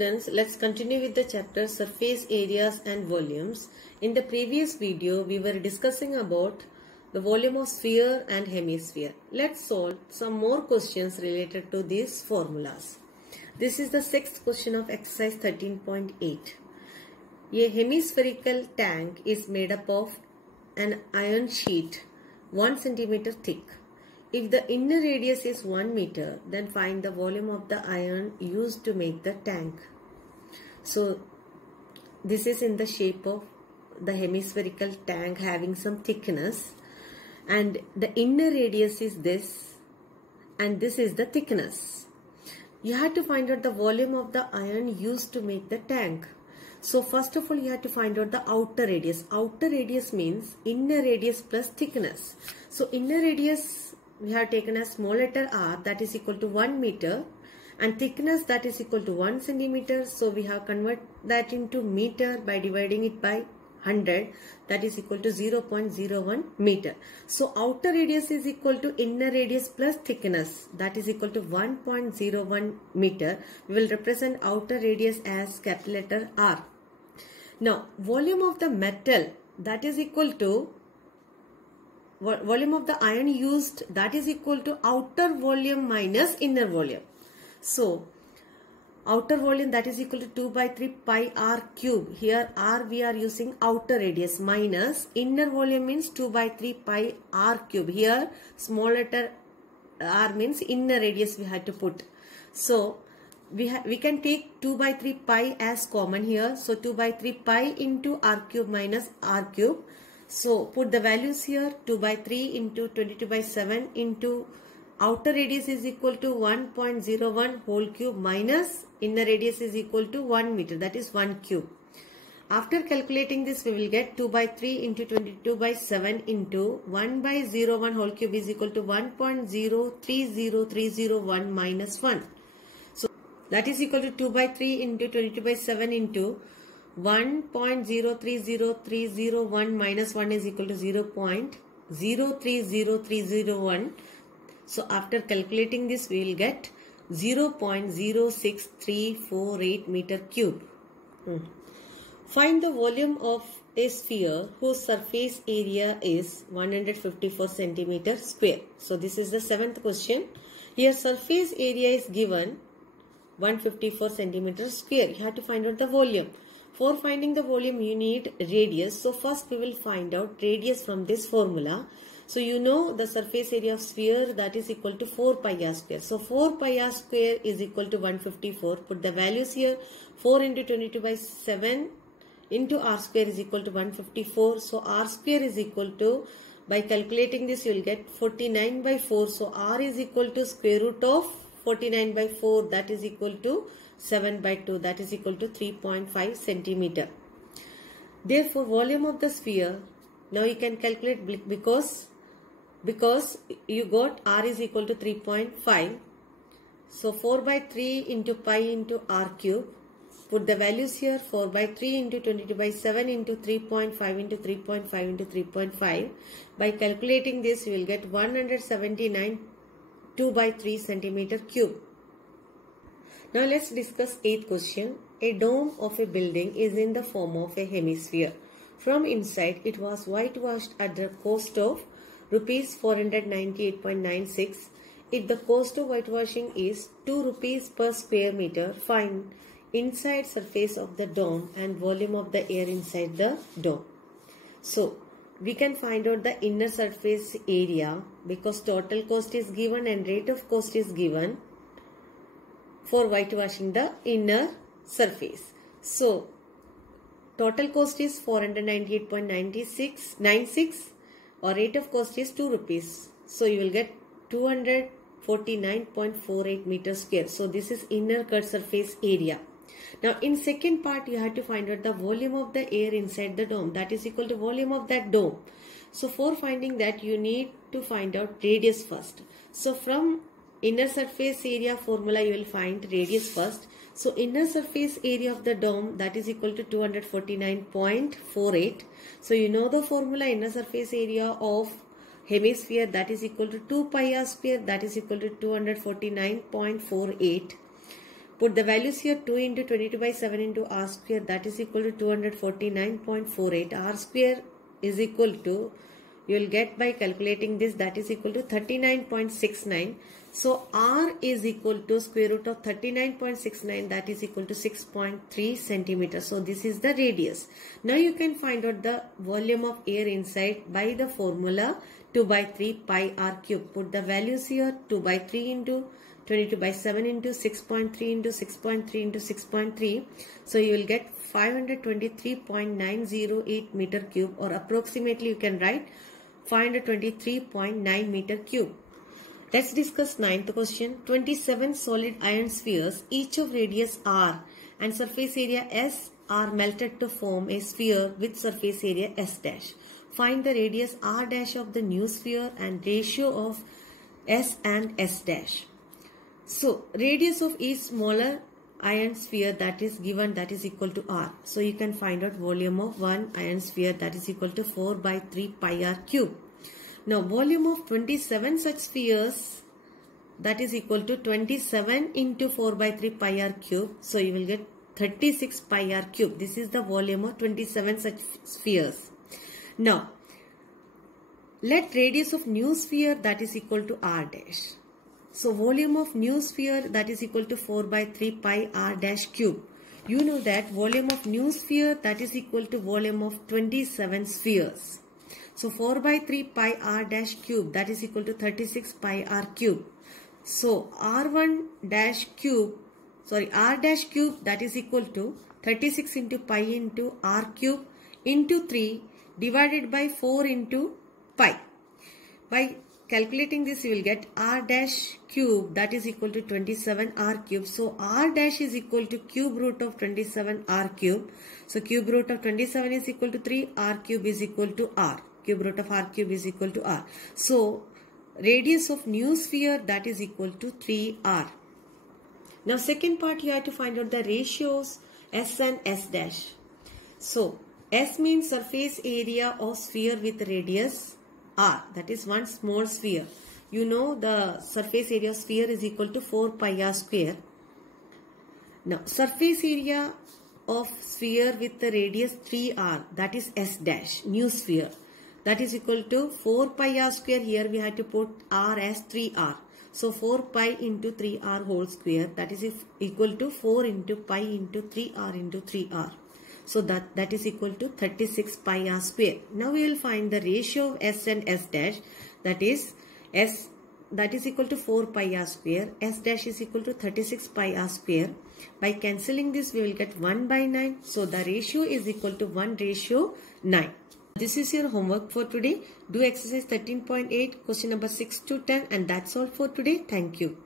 Students, let's continue with the chapter surface areas and volumes. In the previous video, we were discussing about the volume of sphere and hemisphere. Let's solve some more questions related to these formulas. This is the sixth question of exercise 13.8. A hemispherical tank is made up of an iron sheet 1 centimeter thick. If the inner radius is 1 meter, then find the volume of the iron used to make the tank. So, this is in the shape of the hemispherical tank having some thickness, and the inner radius is this, and this is the thickness. You have to find out the volume of the iron used to make the tank. So first of all, you have to find out the outer radius. Outer radius means inner radius plus thickness. So inner radius we have taken as small letter r, that is equal to 1 meter, and thickness that is equal to 1 centimeter. So we have converted that into meter by dividing it by 100, that is equal to 0.01 meter. So outer radius is equal to inner radius plus thickness, that is equal to 1.01 meter. We will represent outer radius as capital letter R. Now volume of the metal, that is equal to volume of the iron used, that is equal to outer volume minus inner volume. So outer volume, that is equal to 2 by 3 pi r cube. Here r we are using outer radius, minus inner volume means 2 by 3 pi r cube. Here small letter r means inner radius we had to put. So we can take 2 by 3 pi as common here. So 2 by 3 pi into r cube minus r cube. So put the values here. 2 by 3 into 22 by 7 into outer radius is equal to 1.01 whole cube minus inner radius is equal to 1 meter, that is 1 cube. After calculating this, we will get 2 by 3 into 22 by 7 into 1 by 01 whole cube is equal to 1.030301 minus 1. So that is equal to 2 by 3 into 22 by 7 into 1.030301 minus 1 is equal to 0.030301. So after calculating this, we will get 0.06348 meter cube. Find the volume of a sphere whose surface area is 154 centimeter square. So this is the seventh question. Here surface area is given 154 centimeter square. You have to find out the volume. For finding the volume, you need radius. So first we will find out radius from this formula. So you know the surface area of sphere, that is equal to 4 pi r square. So 4 pi r square is equal to 154. Put the values here. 4 into 22 by 7 into r square is equal to 154. So r square is equal to, by calculating this you will get 49 by 4. So r is equal to square root of 49 by 4, that is equal to 7 by 2, that is equal to 3.5 centimeter. Therefore volume of the sphere, now you can calculate because you got r is equal to 3.5. So 4 by 3 into pi into r cube. Put the values here. 4 by 3 into 22 by 7 into 3.5 into 3.5 into 3.5. By calculating this, you will get 179 2 by 3 centimeter cube. Now let's discuss 8th question. A dome of a building is in the form of a hemisphere. From inside, it was whitewashed at the cost of rupees 498.96. If the cost of whitewashing is 2 rupees per square meter, find inside surface of the dome and volume of the air inside the dome. So we can find out the inner surface area because total cost is given and rate of cost is given for whitewashing the inner surface. So total cost is 498.96 or rate of cost is 2 rupees. So you will get 249.48 meters square. So this is inner cut surface area. Now in second part, you have to find out the volume of the air inside the dome, that is equal to volume of that dome. So for finding that, you need to find out radius first. So from inner surface area formula, you will find radius first. So inner surface area of the dome, that is equal to 249.48. So you know the formula, inner surface area of hemisphere, that is equal to 2 pi r square, that is equal to 249.48. Put the values here. 2 into 22 by 7 into r square, that is equal to 249.48. R square is equal to, you will get by calculating this, that is equal to 39.69. So r is equal to square root of 39.69, that is equal to 6.3 centimeters. So this is the radius. Now you can find out the volume of air inside by the formula 2 by 3 pi r cube. Put the values here. 2 by 3 into 22 by 7 into 6.3 into 6.3 into 6.3. So you will get 523.908 meter cube, or approximately you can write 523.9 meter cube. Let's discuss 9th question. 27 solid iron spheres, each of radius r and surface area s, are melted to form a sphere with surface area s dash. Find the radius r dash of the new sphere and ratio of s and s dash. So radius of each smaller iron sphere that is given, that is equal to r. So you can find out volume of one iron sphere, that is equal to 4 by 3 pi r cube. Now volume of 27 such spheres, that is equal to 27 into 4 by 3 pi r cube. So you will get 36 pi r cube. This is the volume of 27 such spheres. Now let radius of new sphere, that is equal to r dash. So volume of new sphere, that is equal to 4 by 3 pi r dash cube. You know that volume of new sphere, that is equal to volume of 27 spheres. So 4 by 3 pi r dash cube, that is equal to 36 pi r cube. So r1 dash cube, r dash cube, that is equal to 36 into pi into r cube into 3 divided by 4 into pi. By calculating this, you will get r dash cube, that is equal to 27 r cube. So r dash is equal to cube root of 27 r cube. So cube root of 27 is equal to 3, r cube is equal to r. Cube root of r cube is equal to r. So radius of new sphere, that is equal to 3r. Now second part, you have to find out the ratios s and s dash. So s means surface area of sphere with radius r, that is one small sphere. You know the surface area of sphere is equal to 4 pi r square. Now surface area of sphere with the radius 3r, that is s dash, new sphere, that is equal to 4 pi r square. Here we have to put r as 3r. So 4 pi into 3r whole square, that is equal to 4 into pi into 3r into 3r. So that is equal to 36 pi r square. Now we will find the ratio of s and s dash, that is s, that is equal to 4 pi r square, s dash is equal to 36 pi r square. By cancelling this, we will get 1 by 9. So the ratio is equal to 1:9. This is your homework for today. Do exercise 13.8, question number 6 to 10, and that's all for today. Thank you.